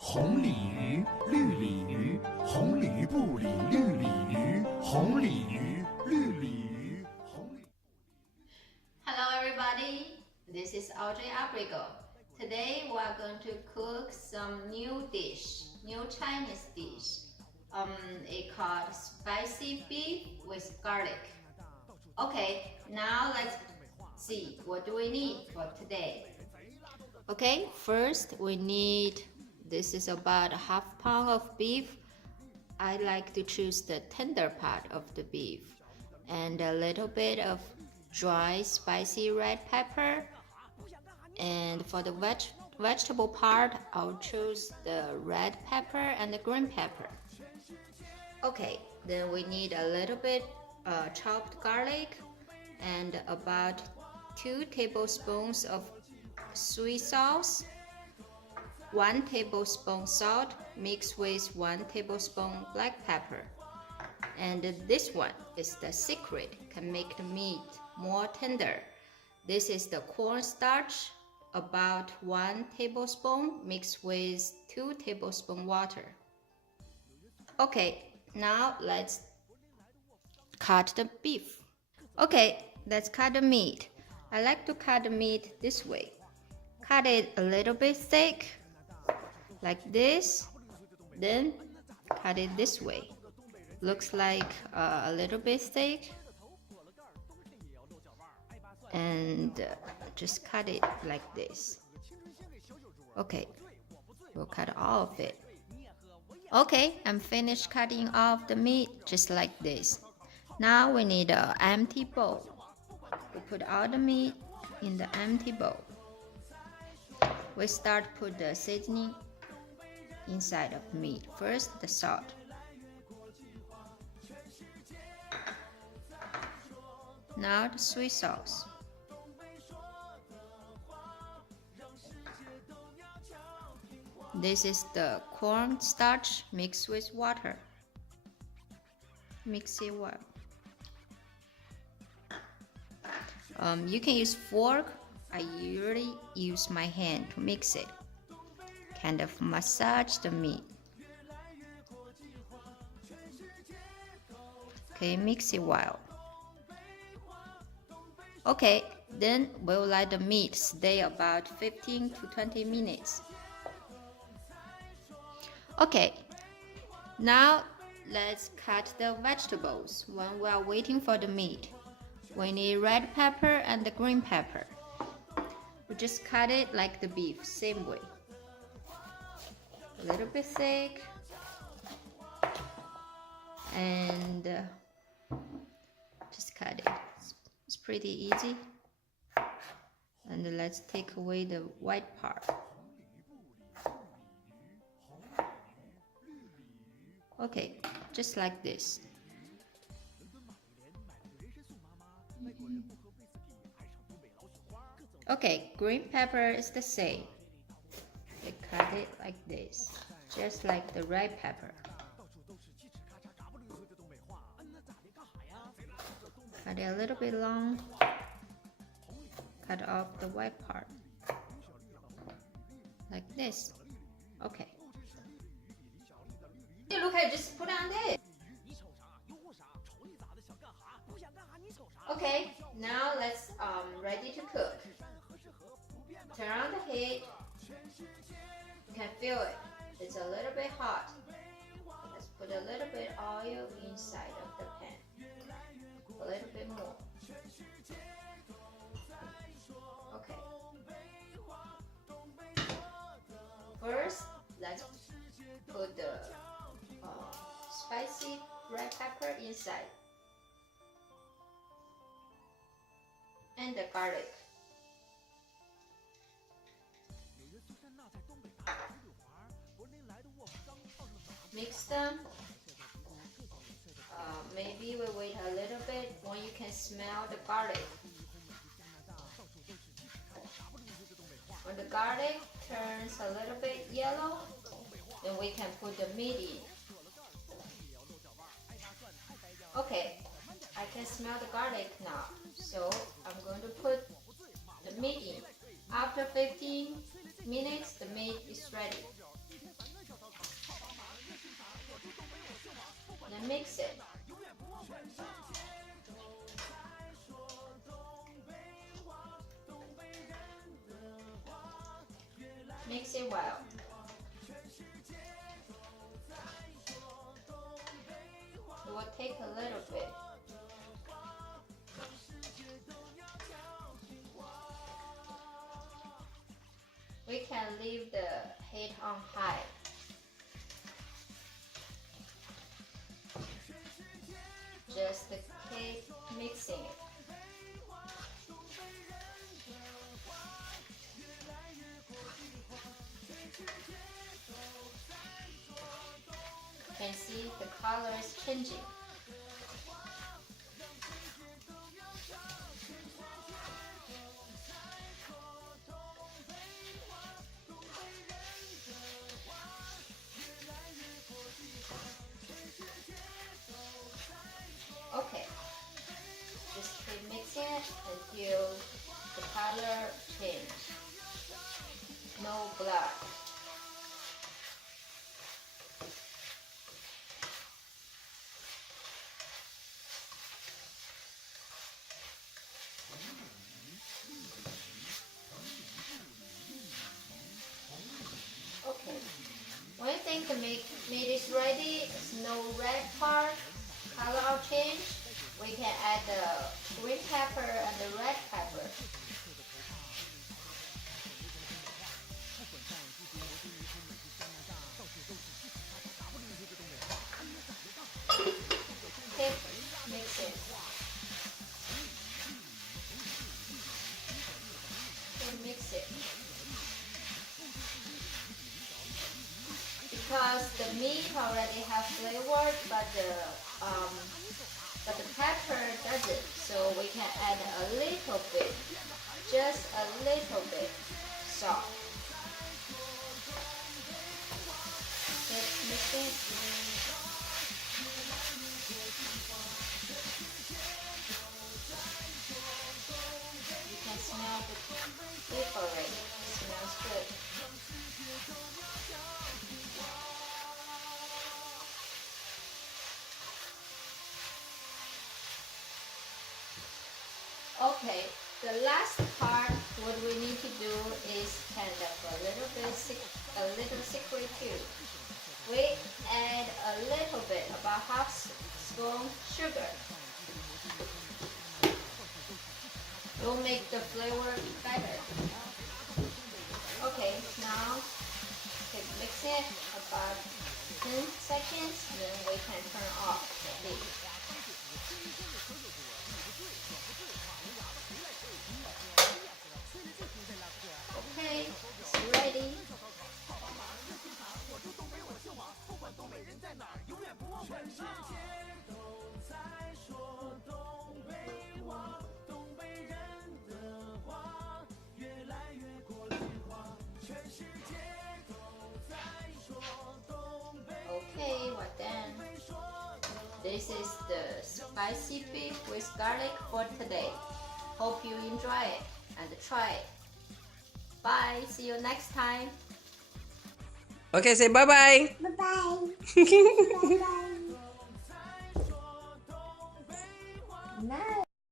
红鲤鱼，绿鲤鱼，红鲤鱼不理绿鲤鱼，红鲤鱼，绿鲤鱼，红鲤。Hello everybody, this is Audrey. Today we are going to cook some new Chinese dish. It called spicy beef with garlic. Okay, now let's see what do we need for today. Okay, first we need, this is about ½ pound of beef. I like to choose the tender part of the beef and a little bit of dry spicy red pepper, and for the vegetable part I'll choose the red pepper and the green pepper. Okay, then we need a little bit chopped garlic and about 2 tablespoons of soy sauce, 1 tablespoon salt mixed with 1 tablespoon black pepper. And this one is the secret, can make the meat more tender. This is the cornstarch, about 1 tablespoon mixed with 2 tablespoon water. Okay, now let's cut the beef. Okay, let's cut the meat. I like to cut the meat this way. Cut it a little bit thick, like this, then cut it this way. Looks like a little bit thick, and just cut it like this. Okay, we'll cut all of it. Okay, I'm finished cutting off the meat just like this. Now we need an empty bowl. We put all the meat in the empty bowl. We start put the seasoning inside of meat. First, the salt. Now the soy sauce. This is the cornstarch mixed with water. Mix it well. You can use fork. I usually use my hand to mix it. Kind of massage the meat. Okay, mix it well. Okay, then we'll let the meat stay about 15 to 20 minutes. Okay, now let's cut the vegetables when we are waiting for the meat. We need red pepper and the green pepper. We just cut it like the beef, same way. A little bit thick, and just cut it. It's pretty easy. And let's take away the white part. Okay, just like this. Okay, green pepper is the same. We cut it like this, just like the red pepper. Cut it a little bit long. Cut off the white part. Like this. Okay. Look, I just put on this. Okay, now let's ready to cook. Turn on the heat. You can feel it. It's a little bit hot. Let's put a little bit oil inside of the pan. A little bit more. Okay. First, let's put the spicy red pepper inside. And the garlic. Mix them. Maybe we wait a little bit when you can smell the garlic. When the garlic turns a little bit yellow, then we can put the meat in. Okay, I can smell the garlic now, so I'm going to put the meat in. After 15 minutes, the meat is ready. mix it. Mix it well. It will take a little bit. We can leave the heat on high. Just keep mixing it. You can see the color is changing. Okay, just keep mixing it until the color changes. No blood. Okay, when you think the meat is ready, it's no red part, color will change, we can add the green pepper and the red pepper. Keep mixing. Keep mixing. Because the meat already have flavor, but the pepper doesn't, so we can add a little bit, just a little bit salt. Let's mix it. You can smell the beef already. It smells good. Okay, the last part, what we need to do is kind of a little secret too. We add a little bit, about half spoon sugar. It will make the flavor better. Okay, now keep mixing it about 10 seconds, then we can turn off the heat. Okay, it's ready. Okay, well then, this is the spicy beef with garlic for today. Hope you enjoy it and try it. Bye, see you next time. Okay, say bye-bye. Bye-bye. Bye-bye.